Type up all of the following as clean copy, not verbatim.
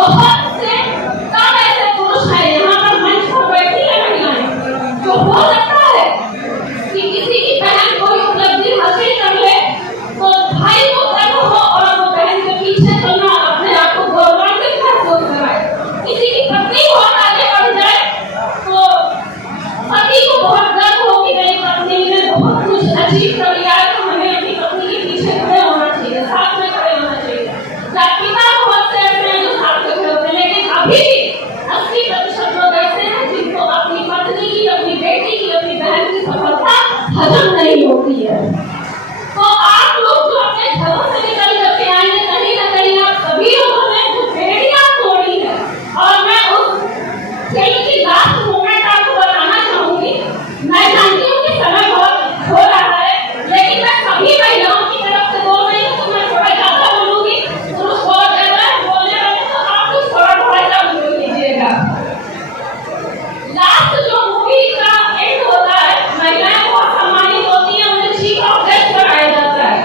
बहुत से कम ऐसे पुरुष हैं यहाँ पर मंच पर बैठी है महिलाएं, जो हो सकता है कि किसी की बहन कोई उपलब्धि हासिल कर ले तो भाई को गर्व हो और वो बहन के पीछे चलना अपने आप को गौरवान्वित महसूस कराए। किसी की पत्नी बहुत आगे बढ़ जाए तो पति को बहुत गर्व हो कि मेरी पत्नी ने बहुत कुछ अचीव कर लिया है, तो हमें अपनी पत्नी के पीछे खड़े होना चाहिए, साथ में खड़े होना चाहिए। पिता बहुत से ऐसे हैं जो साथ में खड़े होते हैं, लेकिन अभी भी 80% लोग ऐसे हैं जिनको अपनी पत्नी की, अपनी बेटी की, अपनी बहन की सफलता हजम नहीं होती है। तो आप लोग जो अपने घरों से निकल करके आए हैं, कहीं ना कहीं आप सभी लोगों ने जो बेड़ियां तोड़ी है, और मैं उस फिल्म की लास्ट मोमेंट आपको बताना चाहूंगी। मैं जानती हूँ कि समय बहुत हो रहा है, लेकिन मैं सभी महिलाओं की तरफ से बोल रही हूँ, तो मैं थोड़ा ज्यादा बोलूंगी। पुरुष बहुत ज्यादा बोलने वाले, तो आप लोग थोड़ा ज्यादा बोल लीजिएगा। लास्ट जो मूवी का एंड होता है, महिलाएं बहुत सम्मानित होती है, उन्हें चीफ ऑफ गेस्ट बनाया जाता है,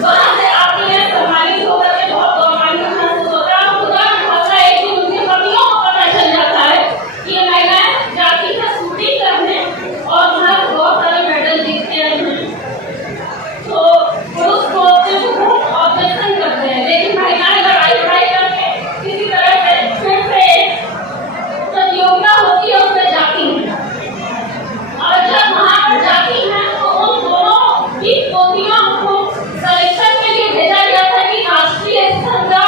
वहां से आती है सम्मानित होकर के बहुत गौरवान्वित महसूस होता है। खुदा न खास्ता एक दिन उनके पतियों को पता चल जाता है कि ये महिलाएं जाती है शूटिंग करने और वहां बहुत सारे मेडल जीतते हैं। तो पुरुष को बहुत ऑब्जेक्शन करते हैं, लेकिन महिलाएं लड़ाई करके किसी तरह से फिर से प्रतियोगिता होती है उसमें जाती हैं, और जब वहां पर जाती हैं तो उन दोनों की पोतियों को सिलेक्शन के लिए भेजा जाता है कि राष्ट्रीय स्तर का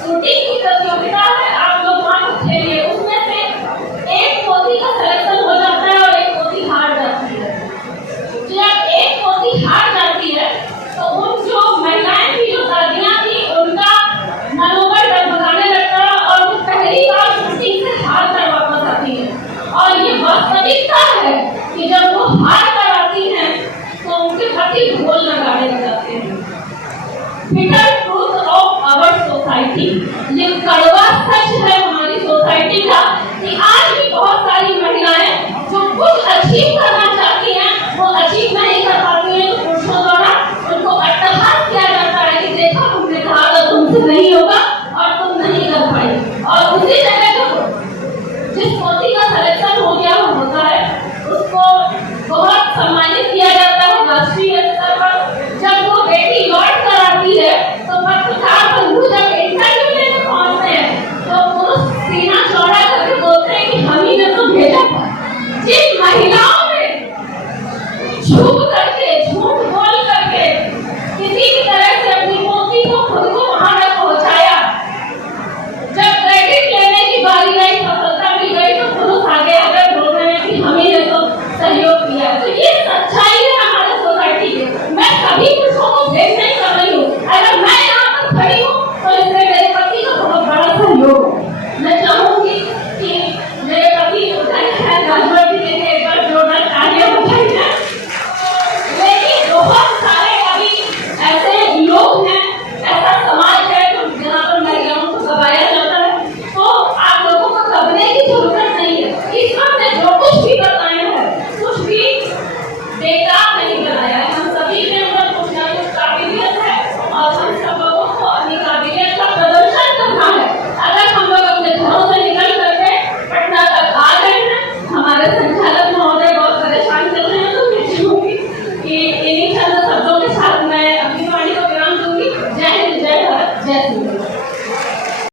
शूटिंग की प्रतियोगिता है, आप लोग वहां पर खेलिए। उसमें से एक पोती का सिलेक्शन हो जाता है और एक पोती हार जाती है। जब एक पोती हार जाती है तो उन जो महिलाएं थी, जो दादियां थी, उनका मनोबल डगमगाने लगता है और वो पहली बार शूटिंग से हार कर वापस आती है। और ये वास्तविकता है कि जब वो हार कर आती हैं तो उनके पति ढोल लगाने लग जाते हैं। Bitter truth of our society, ये कड़वा सच है हमारी सोसाइटी का कि आज भी बहुत सारी महिलाएं जो कुछ अचीव करना चाहती हैं वो अचीव नहीं कर पाती हैं। तो पुरुषों द्वारा उनको अट्टहास किया जाता है कि देखो तुमने कहा था तुमसे नहीं होगा और तुम नहीं कर पाई। और उसी जगह जिस पोती का सिलेक्शन हो गया होता है उसको बहुत सम्मानित किया जाता है राष्ट्रीय स्तर पर। जब वो बेटी लौट कर आती है तो पत्रकार बंधु जब इंटरव्यू लेने पहुंचते हैं तो पुरुष सीना चौड़ा करके बोलते हैं कि हम ही ने तो भेजा था। जिन महिलाओं ने झूठ करके, झूठ बोल करके किसी भी तरह से अपनी पोती को, खुद को वहां तक पहुंचाया, जब क्रेडिट लेने की बारी आई, सफलता मिल गई, तो पुरुष आगे आकर बोल रहे हैं कि हम ही ने तो सहयोग किया। तो ये सच्चाई है हमारे सोसाइटी की। मैं सभी पुरुषों को भेद नहीं कर रही हूँ, अगर मैं यहाँ पर खड़ी हूँ तो इसमें मेरे पति का बहुत बड़ा सहयोग है। मैं चाहूंगी कि मेरे पति राजभर जी के एक बार जोरदार तालियां बजाई जाए। लेकिन बहुत सारे अभी ऐसे लोग हैं, ऐसा समाज है जो जहाँ पर महिलाओं को दबाया जाता है। तो आप लोगों को दबने की जरूरत नहीं है। इस हमने जो कुछ भी बताया है कुछ भी बेकार नहीं बनाया है। हम सभी के अंदर कुछ ना कुछ काबिलियत है और हम सब लोगों को अपनी काबिलियत का प्रदर्शन करना है। अगर हम लोग अपने घरों से निकल करके पटना तक आ गए हैं, हमारे संचालक महोदय बहुत परेशान कर रहे हैं, तो मैं चाहूंगी कि इन्हीं चंद शब्दों के साथ मैं अपनी वाणी को विराम दूंगी। जय हिंद, जय भारत, जय हिंद।